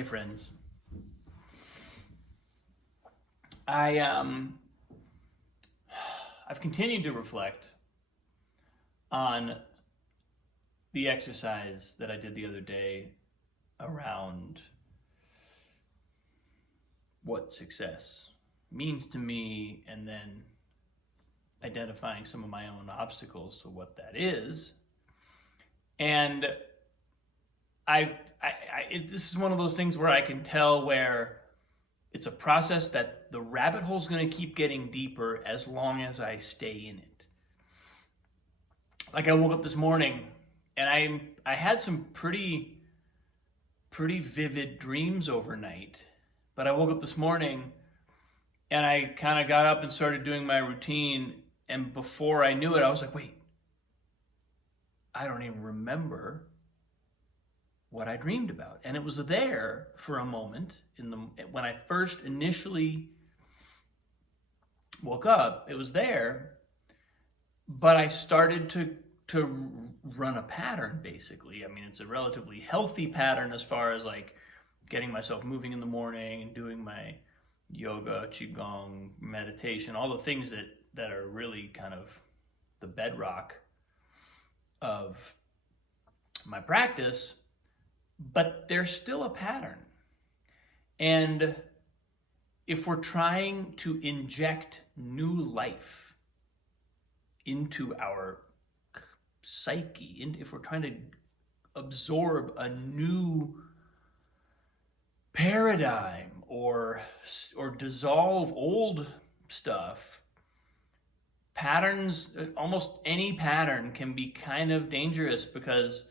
Hey friends. I I've continued to reflect on the exercise that I did the other day around what success means to me, and then identifying some of my own obstacles to what that is. And this is one of those things where I can tell where it's a process that the rabbit hole is going to keep getting deeper as long as I stay in it. Like, I woke up this morning and I had some pretty vivid dreams overnight, but I woke up this morning and I kind of got up and started doing my routine, and before I knew it, I was like, wait, I don't even remember what I dreamed about. And it was there for a moment when I first initially woke up. It was there, but I started to run a pattern, basically. I mean, it's a relatively healthy pattern as far as like getting myself moving in the morning and doing my yoga, qigong, meditation, all the things that are really kind of the bedrock of my practice. But there's still a pattern. And if we're trying to inject new life into our psyche, if we're trying to absorb a new paradigm or dissolve old stuff, patterns, almost any pattern can be kind of dangerous, because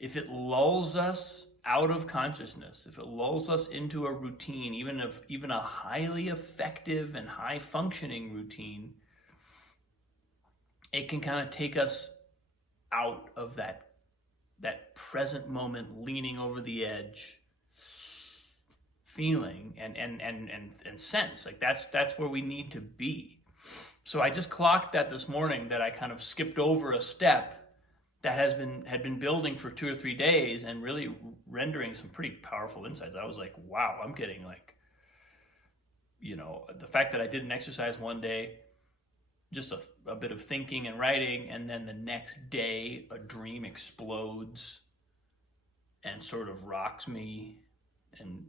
if it lulls us out of consciousness, if it lulls us into a routine, even a highly effective and high functioning routine, it can kind of take us out of that present moment, leaning over the edge feeling and sense. Like that's where we need to be. So I just clocked that this morning, that I kind of skipped over a step that had been building for 2 or 3 days and really rendering some pretty powerful insights. I was like, wow, I'm getting like, the fact that I did an exercise one day, just a bit of thinking and writing, and then the next day a dream explodes and sort of rocks me and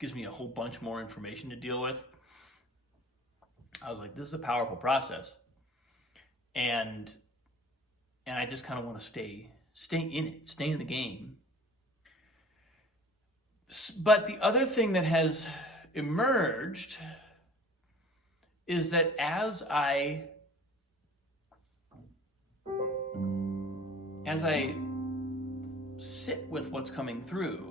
gives me a whole bunch more information to deal with. I was like, this is a powerful process. And I just kind of want to stay in it, stay in the game. But the other thing that has emerged is that as I sit with what's coming through,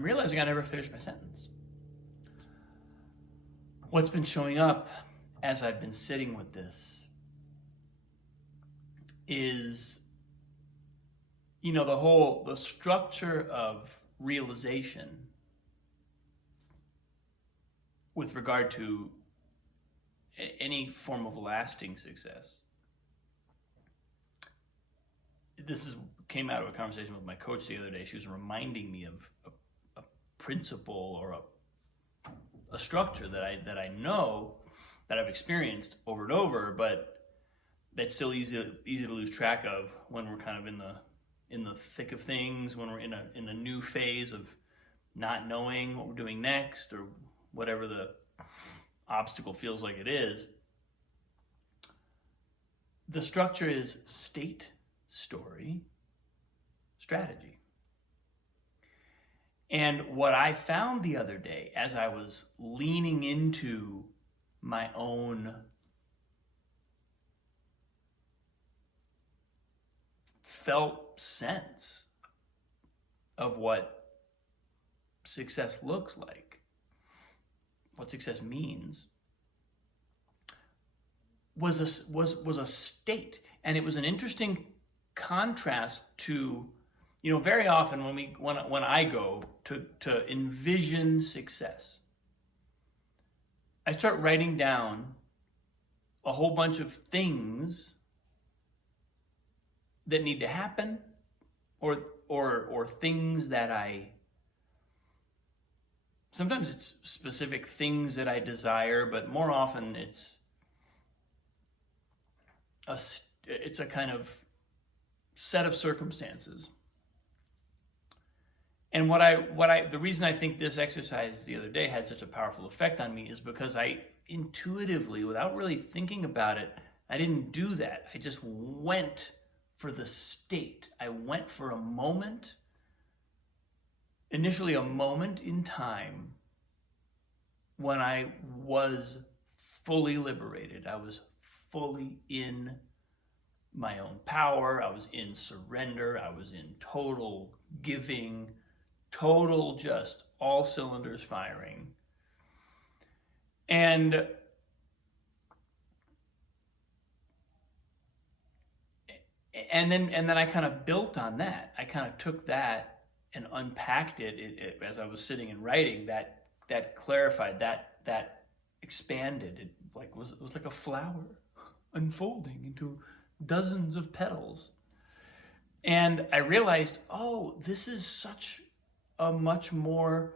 I'm realizing I never finished my sentence. What's been showing up as I've been sitting with this is, the structure of realization with regard to any form of lasting success. This came out of a conversation with my coach the other day. She was reminding me of a principle or a structure that I know, that I've experienced over and over, but that's still easy to lose track of when we're kind of in the thick of things, when we're in a new phase of not knowing what we're doing next, or whatever the obstacle feels like it is. The structure is state, story, strategy. And what I found the other day as I was leaning into my own felt sense of what success looks like, what success means, was a state. And it was an interesting contrast to, very often when I go to envision success, I start writing down a whole bunch of things that need to happen, or things that sometimes it's specific things that I desire, but more often it's a kind of set of circumstances. And the reason I think this exercise the other day had such a powerful effect on me is because I intuitively, without really thinking about it, I didn't do that. I just went for the state. I went for a moment, initially a moment in time when I was fully liberated. I was fully in my own power. I was in surrender. I was in total giving, total just all cylinders firing. And then I kind of built on that. I kind of took that and unpacked it as I was sitting and writing. That clarified, that expanded. It was like a flower unfolding into dozens of petals. And I realized, this is such a much more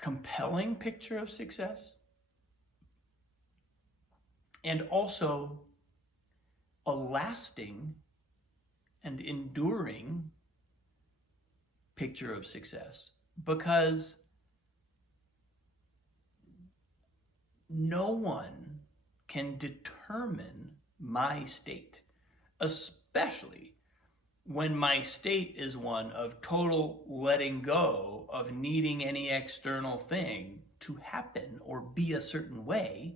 compelling picture of success, and also a lasting and enduring picture of success, because no one can determine my state, especially when my state is one of total letting go of needing any external thing to happen or be a certain way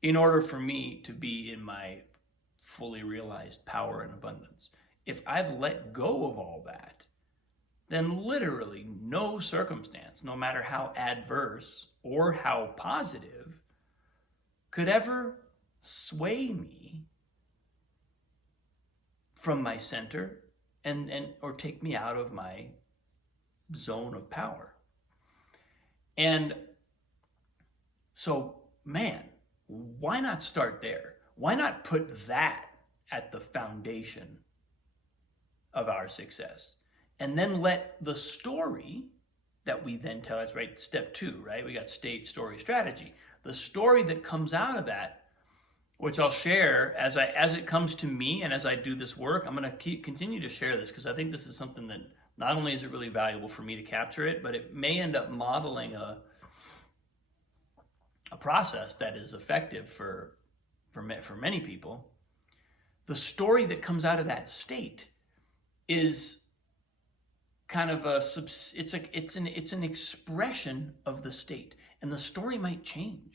in order for me to be in my fully realized power and abundance. If I've let go of all that, then literally no circumstance, no matter how adverse or how positive, could ever sway me from my center and or take me out of my zone of power. And so, man, why not start there? Why not put that at the foundation of our success? And then let the story that we then tell us, right? Step 2, right? We got state, story, strategy. The story that comes out of that, which I'll share as it comes to me and as I do this work. I'm going to continue to share this because I think this is something that not only is it really valuable for me to capture it, but it may end up modeling a process that is effective for many people. The story that comes out of that state is kind of it's an expression of the state, and the story might change.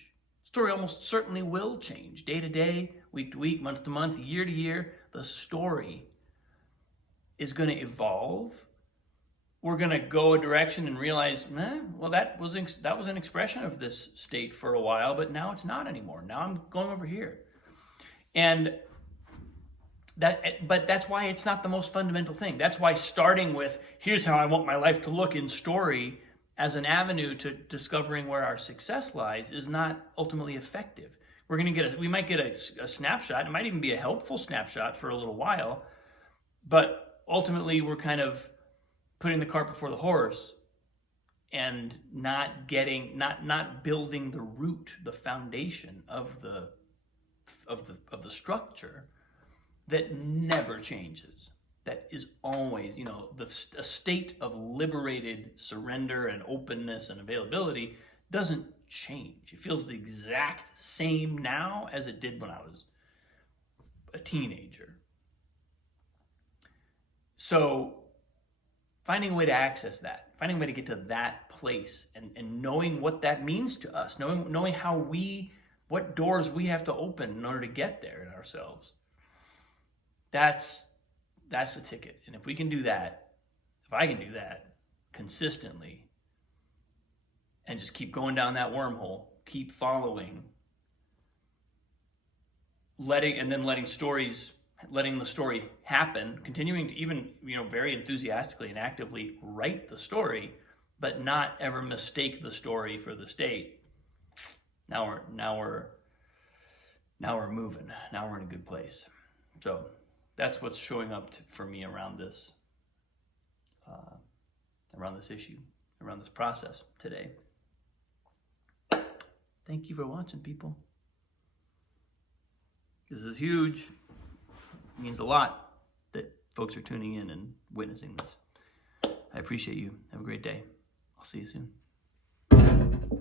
Story almost certainly will change day to day, week to week, month to month, year to year. The story is going to evolve we're going to go a direction and realize, well, that was an expression of this state for a while, but now it's not anymore. Now I'm going over here. And but that's why it's not the most fundamental thing. That's why starting with, here's how I want my life to look in story as an avenue to discovering where our success lies is not ultimately effective. We might get a snapshot. It might even be a helpful snapshot for a little while, but ultimately we're kind of putting the cart before the horse and not building the root, the foundation of the structure that never changes. That is always, a state of liberated surrender and openness and availability doesn't change. It feels the exact same now as it did when I was a teenager. So finding a way to access that, finding a way to get to that place and knowing what that means to us, knowing what doors we have to open in order to get there in ourselves. That's the ticket. And if we can do that, if I can do that consistently and just keep going down that wormhole, keep following, letting the story happen, continuing to even, very enthusiastically and actively write the story, but not ever mistake the story for the state. Now we're moving. Now we're in a good place. So that's what's showing up for me around this issue, around this process today. Thank you for watching, people. This is huge. It means a lot that folks are tuning in and witnessing this. I appreciate you. Have a great day. I'll see you soon.